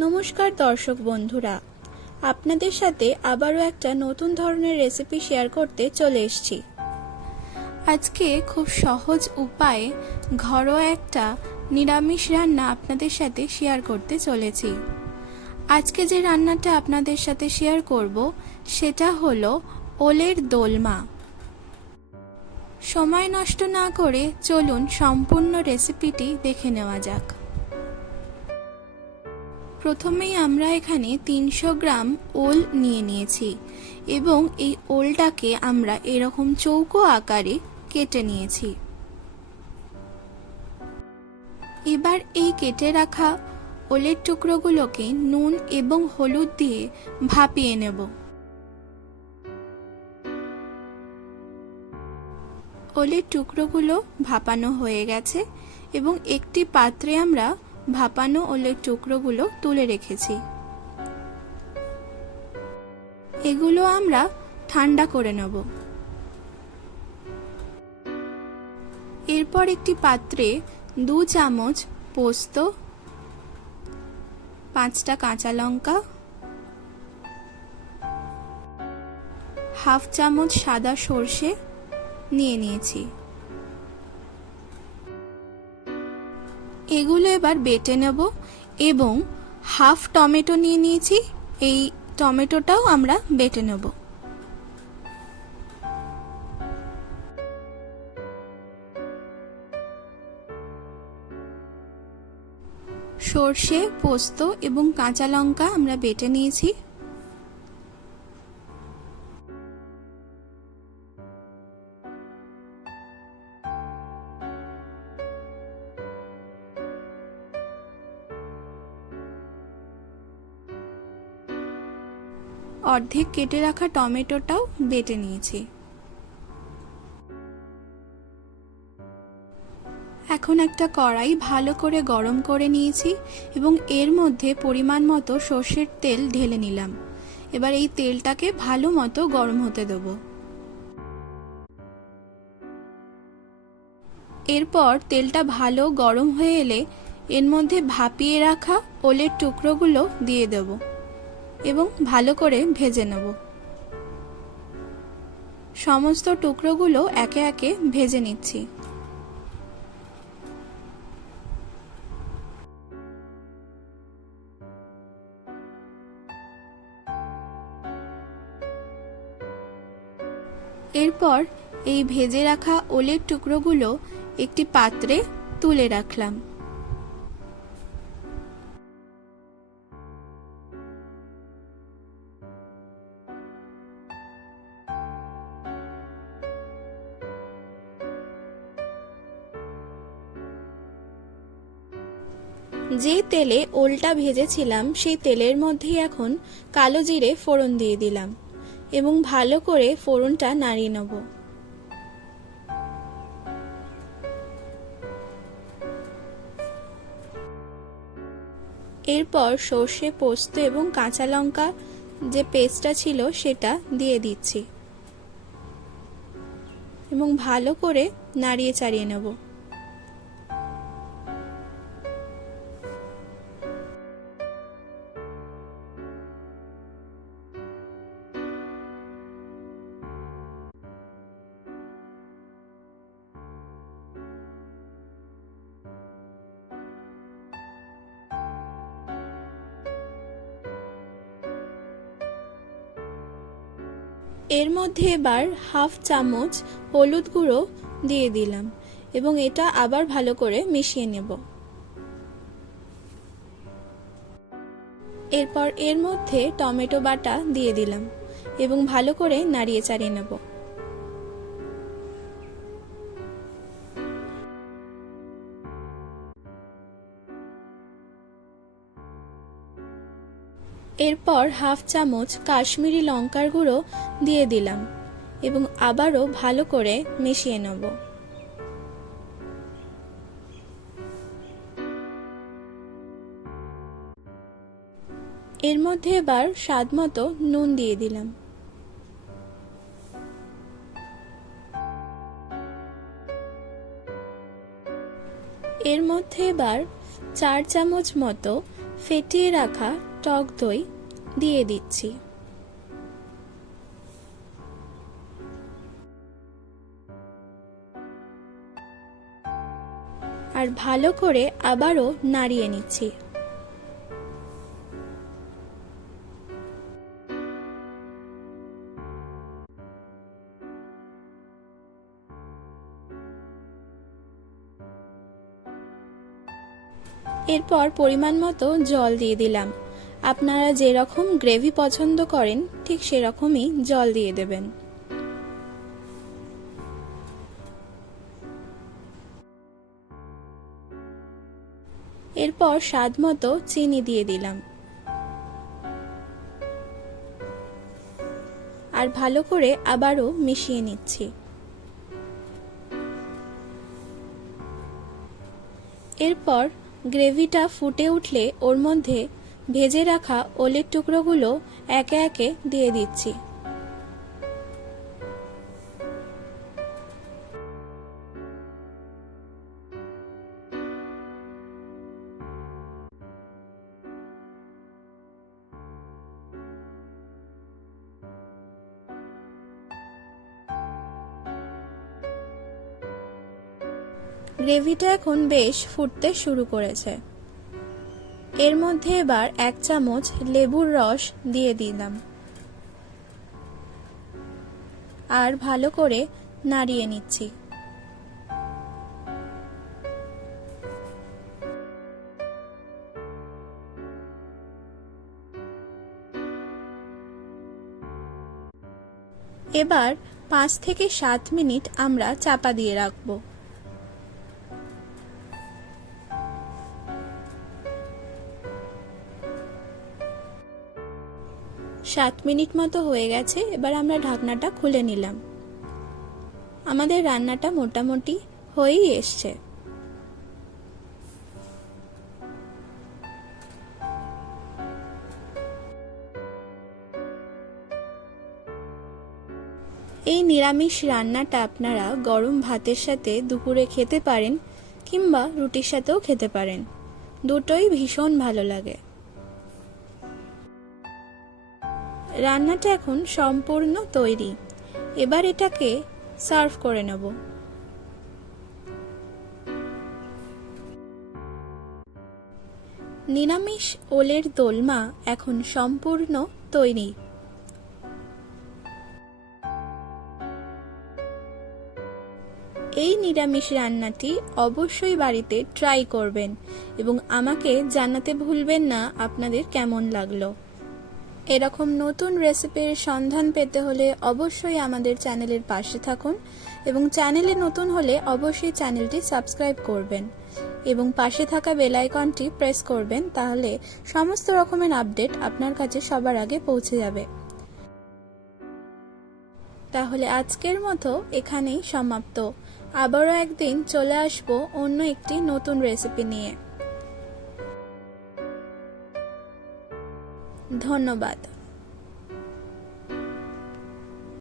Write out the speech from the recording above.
নমস্কার দর্শক বন্ধুরা, আপনাদের সাথে আবারও একটা নতুন ধরনের রেসিপি শেয়ার করতে চলে এসেছি। আজকে খুব সহজ উপায়ে ঘরোয়া একটা নিরামিষ রান্না আপনাদের সাথে শেয়ার করতে চলেছি। আজকে যে রান্নাটা আপনাদের সাথে শেয়ার করব, সেটা হলো ওলের দোলমা। সময় নষ্ট না করে চলুন সম্পূর্ণ রেসিপিটি দেখে নেওয়া যাক। প্রথমেই আমরা এখানে তিনশো গ্রাম ওল নিয়ে নিয়েছি এবং এই ওলটাকে আমরা এরকম চৌকো আকারে কেটে নিয়েছি। এবার এই কেটে রাখা ওলের টুকরোগুলোকে নুন এবং হলুদ দিয়ে ভাপিয়ে নেব। ওলের টুকরোগুলো ভাপানো হয়ে গেছে এবং একটি পাত্রে আমরা ভাপানো ওলের টুকরোগুলো তুলে রেখেছি। এগুলো আমরা ঠান্ডা করে নেব। এরপর একটি পাত্রে দু চামচ পোস্ত, পাঁচটা কাঁচা লঙ্কা, হাফ চামচ সাদা সর্ষে নিয়ে নিয়েছি। এগুলো এবার বেটে নেব এবং হাফ টমেটো নিয়ে নিয়েছি। এই টমেটোটাও আমরা বেটে নেব। সর্ষে, পোস্ত এবং কাঁচা লঙ্কা আমরা বেটে নিয়েছি। অর্ধেক কেটে রাখা টমেটোটাও বেটে নিয়েছি। এখন একটা কড়াই ভালো করে গরম করে নিয়েছি এবং এর মধ্যে পরিমাণ মতো সর্ষের তেল ঢেলে নিলাম। এবার এই তেলটাকে ভালো মতো গরম হতে দেব। এরপর তেলটা ভালো গরম হয়ে এলে এর মধ্যে ভাপিয়ে রাখা ওলের টুকরোগুলো দিয়ে দেবো। এবং ভালো করে ভেজে নেব। সমস্ত টুকরোগুলো একে একে ভেজে নিচ্ছি। এরপর এই ভেজে রাখা ওলের টুকরোগুলো একটি পাত্রে তুলে রাখলাম। যে তেলে ওলটা ভেজেছিলাম, সেই তেলের মধ্যেই এখন কালো জিরে ফোড়ন দিয়ে দিলাম এবং ভালো করে ফোড়নটা নাড়িয়ে নেব। এরপর সর্ষে, পোস্ত এবং কাঁচা লঙ্কা যে পেস্টটা ছিল, সেটা দিয়ে দিচ্ছি এবং ভালো করে নাড়িয়ে চাড়িয়ে নেব। এর মধ্যে এবার হাফ চামচ হলুদ গুঁড়ো দিয়ে দিলাম এবং এটা আবার ভালো করে মিশিয়ে নেব। এরপর এর মধ্যে টমেটো বাটা দিয়ে দিলাম এবং ভালো করে নাড়িয়ে চাড়িয়ে নেব। এরপর হাফ চামচ কাশ্মীরি লঙ্কার গুঁড়ো দিয়ে দিলাম এবং আবারও ভালো করে মিশিয়ে নেব। এর মধ্যে এবার স্বাদ মতো নুন দিয়ে দিলাম। এর মধ্যে এবার চার চামচ মতো ফেটিয়ে রাখা টক দই দিয়ে দিচ্ছি। আর ভালো করে আবারও নাড়িয়ে নিচ্ছি। এরপর পরিমাণ মতো জল দিয়ে দিলাম। আপনারা যেরকম গ্রেভি পছন্দ করেন, ঠিক সেরকমই জল দিয়ে দেবেন। এরপর স্বাদ মতো চিনি দিয়ে দিলাম। আর ভালো করে আবারও মিশিয়ে নিচ্ছি। এরপর গ্রেভিটা ফুটে উঠলে ওর মধ্যে ভেজে রাখা ওলের টুকরোগুলো একে একে দিয়ে দিচ্ছি। গ্রেভিটা এখন বেশ ফুটতে শুরু করেছে। এর মধ্যে এবার এক চামচ লেবুর রস দিয়ে দিলাম। আর ভালো করে নাড়িয়ে নিচ্ছি। এবার পাঁচ থেকে সাত মিনিট আমরা চাপা দিয়ে রাখব। সাত মিনিট মতো হয়ে গেছে, এবার আমরা ঢাকনাটা খুলে নিলাম। আমাদের রান্নাটা মোটামুটি হয়েই এসছে। এই নিরামিষ রান্নাটা আপনারা গরম ভাতের সাথে দুপুরে খেতে পারেন কিংবা রুটির সাথেও খেতে পারেন। দুটোই ভীষণ ভালো লাগে। রান্নাটা এখন সম্পূর্ণ তৈরি। এবার এটাকে সার্ভ করে নেব। নিরামিষ ওলের দোলমা এখন সম্পূর্ণ তৈরি। এই নিরামিষ রান্নাটি অবশ্যই বাড়িতে ট্রাই করবেন এবং আমাকে জানাতে ভুলবেন না আপনাদের কেমন লাগল। এরকম নতুন রেসিপির সন্ধান পেতে হলে অবশ্যই আমাদের চ্যানেলের পাশে থাকুন এবং চ্যানেলে নতুন হলে অবশ্যই চ্যানেলটি সাবস্ক্রাইব করবেন এবং পাশে থাকা বেল আইকনটি প্রেস করবেন তাহলে সমস্ত রকমের আপডেট আপনার কাছে সবার আগে পৌঁছে যাবে। তাহলে আজকের মতো এখানেই সমাপ্ত। আবারও একদিন চলে আসব অন্য একটি নতুন রেসিপি নিয়ে। ধন্যবাদ।